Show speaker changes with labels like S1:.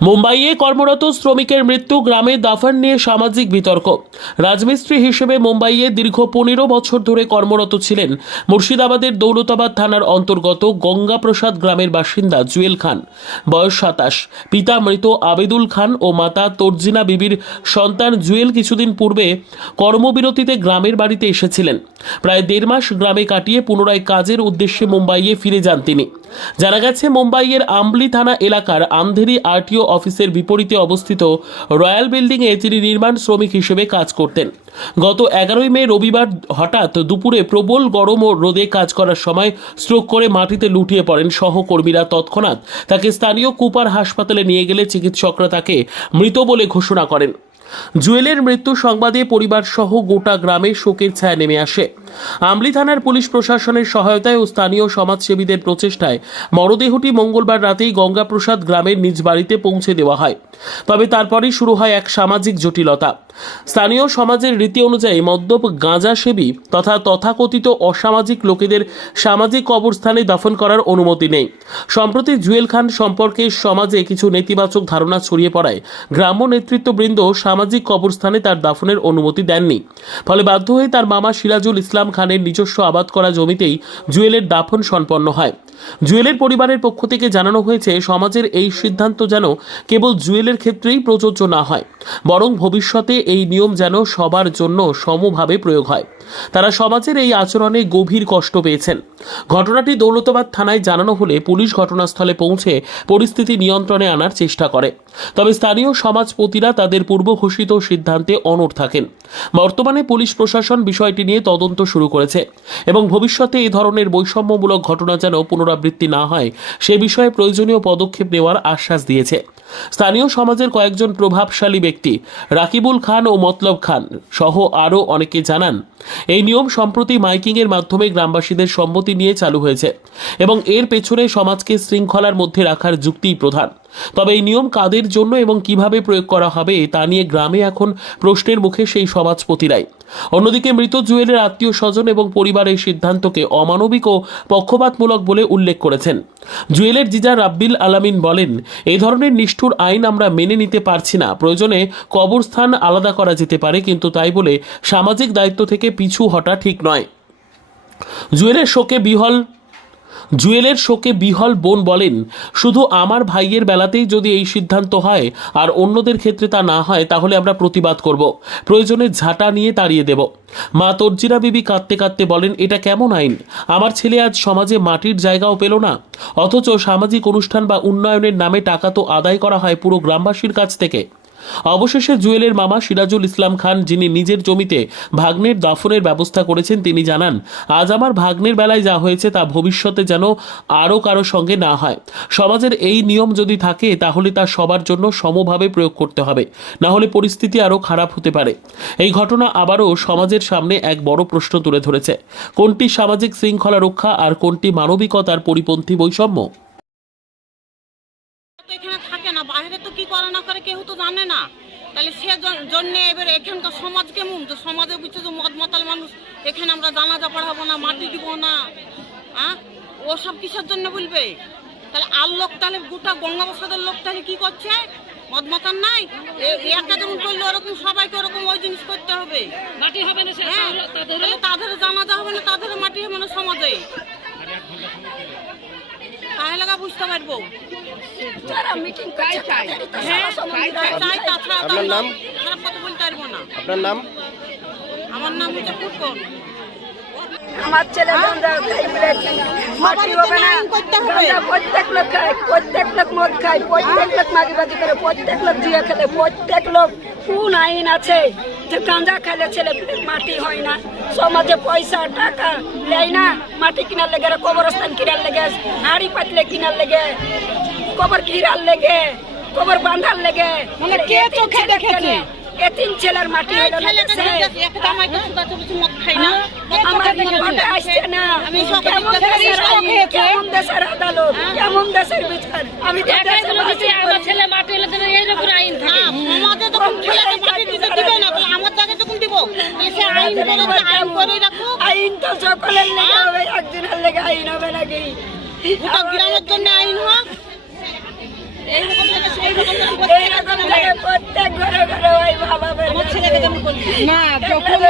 S1: মুম্বাইয়ে কর্মরত শ্রমিকের মৃত্যু, গ্রামে দাফন নিয়ে সামাজিক বিতর্ক। রাজমিস্ত্রি হিসেবে মুম্বাইয়ে দীর্ঘ পনেরো বছর ধরে কর্মরত ছিলেন মুর্শিদাবাদের দৌলতাবাদ থানার অন্তর্গত গঙ্গাপ্রসাদ গ্রামের বাসিন্দা জুয়েল খান। বয়স সাতাশ। পিতা মৃত আবেদুল খান ও মাতা তর্জিনা বিবির সন্তান জুয়েল কিছুদিন পূর্বে কর্মবিরতিতে গ্রামের বাড়িতে এসেছিলেন। প্রায় দেড় মাস গ্রামে কাটিয়ে পুনরায় কাজের উদ্দেশ্যে মুম্বাইয়ে ফিরে যান তিনি। জানা গেছে, মুম্বাইয়ের আম্বলি থানা এলাকার আন্ধেরি আরটিও অফিসের বিপরীতে অবস্থিত রয়্যাল বিল্ডিংয়ে তিনি নির্মাণ শ্রমিক হিসেবে কাজ করতেন। গত এগারোই মে রবিবার হঠাৎ দুপুরে প্রবল গরম ও রোদে কাজ করার সময় স্ট্রোক করে মাটিতে লুটিয়ে পড়েন সহকর্মীরা। তৎক্ষণাৎ তাকে স্থানীয় কুপার হাসপাতালে নিয়ে গেলে চিকিৎসকরা তাকে মৃত বলে ঘোষণা করেন। জুয়েলের মৃত্যু সংবাদে পরিবার সহ গোটা গ্রামে শোকের ছায়া নেমে আসে। আমলি থানার পুলিশ প্রশাসনের সহায়তায় ও স্থানীয় সমাজসেবীদের প্রচেষ্টায় মরদেহটি মঙ্গলবার রাতেই গঙ্গাপ্রসাদ গ্রামের নিজ বাড়িতে পৌঁছে দেওয়া হয়। তবে তারপরেই শুরু হয় এক সামাজিক জটিলতা। স্থানীয় সমাজের রীতি অনুযায়ী মদ্যপ গাঁজা সেবী তথা তথাকথিত অসামাজিক লোকেদের সামাজিক কবরস্থানে দাফন করার অনুমতি নেই। সম্প্রতি জুয়েল খান সম্পর্কে সমাজে কিছু নেতিবাচক ধারণা ছড়িয়ে পড়ায় গ্রাম্য নেতৃত্ববৃন্দ সামাজিক কবরস্থানে তার দাফনের অনুমতি দেননি। ফলে বাধ্য হয়ে তার মামা সিরাজুল ইসলাম খানের নিজস্ব আবাদ করা জমিতেই জুয়েলের দাফন সম্পন্ন হয়। জুয়েলের পরিবারের পক্ষ থেকে জানানো হয়েছে, সমাজের এই সিদ্ধান্ত যেন কেবল জুয়েলের ক্ষেত্রেই প্রযোজ্য না হয়, বরং ভবিষ্যতে এই নিয়ম যেন সবার জন্য সমভাবে প্রয়োগ হয়। তারা সমাজের এই আচরণে গভীর কষ্ট পেয়েছেন। ঘটনাটি দৌলতাবাদ থানায় জানানো হলে পুলিশ ঘটনাস্থলে পৌঁছে পরিস্থিতি নিয়ন্ত্রণে আনার চেষ্টা করে। তবে স্থানীয় সমাজপতিরা তাদের পূর্ব ঘোষিত সিদ্ধান্তে অনড় থাকেন। বর্তমানে পুলিশ প্রশাসন বিষয়টি নিয়ে তদন্ত শুরু করেছে এবং ভবিষ্যতে এই ধরনের বৈষম্যমূলক ঘটনা যেন পুনরাবৃত্তি না হয়, সে বিষয়ে প্রয়োজনীয় পদক্ষেপ নেওয়ার আশ্বাস দিয়েছে। স্থানীয় সমাজের কয়েকজন প্রভাবশালী ব্যক্তি, রাকিবুল খান ও মতলব খান সহ আরও অনেকে জানান, এই নিয়ম সম্প্রতি মাইকিংয়ের মাধ্যমে গ্রামবাসীদের সম্মতি নিয়ে চালু হয়েছে এবং এর পেছনে সমাজকে শৃঙ্খলার মধ্যে রাখার যুক্তিই প্রধান। তবে এই নিয়ম কাদের জন্য এবং কীভাবে প্রয়োগ করা হবে তা নিয়ে গ্রামে এখন প্রশ্নের মুখে সেই সমাজপতিরাই। অন্যদিকে মৃত জুয়েলের আত্মীয় স্বজন এবং পরিবারের সিদ্ধান্তকে অমানবিক ও পক্ষপাতমূলক বলে উল্লেখ করেছেন। জুয়েলের জিজা রাব্বিল আলামিন বলেন, এ ধরনের নিষ্ঠুর আইন আমরা মেনে নিতে পারছি না। প্রয়োজনে কবরস্থান আলাদা করা যেতে পারে, কিন্তু তাই বলে সামাজিক দায়িত্ব থেকে পিছু হটা ঠিক নয়। জুয়েলের শোকে বিহল জুয়েলের শোকে বিহল বোন বলেন, শুধু আমার ভাইয়ের বেলাতেই যদি এই সিদ্ধান্ত হয় আর অন্যদের ক্ষেত্রে তা না হয়, তাহলে আমরা প্রতিবাদ করব। প্রয়োজনে ঝাঁটা নিয়ে তাড়িয়ে দেব। মা তর্জিরা বিবি কাঁদতে কাঁদতে বলেন, এটা কেমন আইন? আমার ছেলে আজ সমাজে মাটির জায়গাও পেল না। অথচ সামাজিক অনুষ্ঠান বা উন্নয়নের নামে টাকা তো আদায় করা হয় পুরো গ্রামবাসীর কাছ থেকে। অবশেষে জুয়েলের মামা সিরাজুল ইসলাম খান, যিনি নিজের জমিতে ভাগ্নের দাফনের ব্যবস্থা করেছেন, তিনি জানান, আজ আমার ভাগ্নের বেলায় যা হয়েছে তা ভবিষ্যতে যেন আরও কারও সঙ্গে না হয়। সমাজের এই নিয়ম যদি থাকে, তাহলে তা সবার জন্য সমভাবে প্রয়োগ করতে হবে। না হলে পরিস্থিতি আরও খারাপ হতে পারে। এই ঘটনা আবারও সমাজের সামনে এক বড় প্রশ্ন তুলে ধরেছে। কোনটি সামাজিক শৃঙ্খলা রক্ষা আর কোনটি মানবিকতার পরিপন্থী বৈষম্য
S2: তো এখানে থাকে না বাইরে তো কি করে না করে কেউ তো জানে না। তাহলে সে জন- জন্যে এবার এখানকার সমাজ কেমন? তো সমাজে বুঝছে যে মদ মাতাল মানুষ এখানে আমরা জানাজা পড়াবো না মাটি দিব না হ্যাঁ ওসব কিসের জন্য বলবে? তাহলে আর লোক তাহলে গোটা গঙ্গাপ্রসাদের লোক তাহলে কি করছে? মদ মাতাল নাই? এ- একা যেমন করলে ওরকম সবাইকে ওরকম ওই জিনিস করতে হবে।
S3: মাটি হবে না
S2: হ্যাঁ তাহলে তাদের জানাজা হবে না তাদের মাটি হবে না সমাজে। তাহলে বুঝতে পারব?
S4: আপনার নাম? আপনার নাম?
S2: আমার নাম
S5: আমার ছেলে বলেছে মাটি হবে না। প্রত্যেক লোক খায় প্রত্যেক লোক মদ খায় প্রত্যেক লোক মাঝিবাজি করে প্রত্যেক লোক দিয়ে খেলে প্রত্যেক লোক কোন আইন আছে। যে গাঁজা খেলে ছেলে মাটি হয় না। সমাজে পয়সা টাকা দেয় না। মাটি কিনার লেগে কবরস্থান কিনার লেগে হাড়ি পাতলে কিনার লেগে। কবর ঘিরার লেগে কবর বাঁধার লেগে মানে কে চোখে দেখেছে? এতিম ছেলের মাটি হলো কেমন দেশের আইন, কেমন কেমন দেশের বিচার? আমি তো দেশে
S3: আমার ছেলে মাটি হলে এইরকম আইন থাকে।
S2: না, ছেলেকে মাটি দিতে দিবে না। আমার জায়গায় যখন দিব সে আইন করে আইন করে রাখো
S5: আইন তো সকলের লেগে হবে একজনের লেগে আইন হবে নাকি?
S2: গোটা গ্রামের জন্য আইন হোক এইরকম থেকে সে
S5: এইরকম করে প্রত্যেক ঘরে ঘরে ওই বাবা। না যখন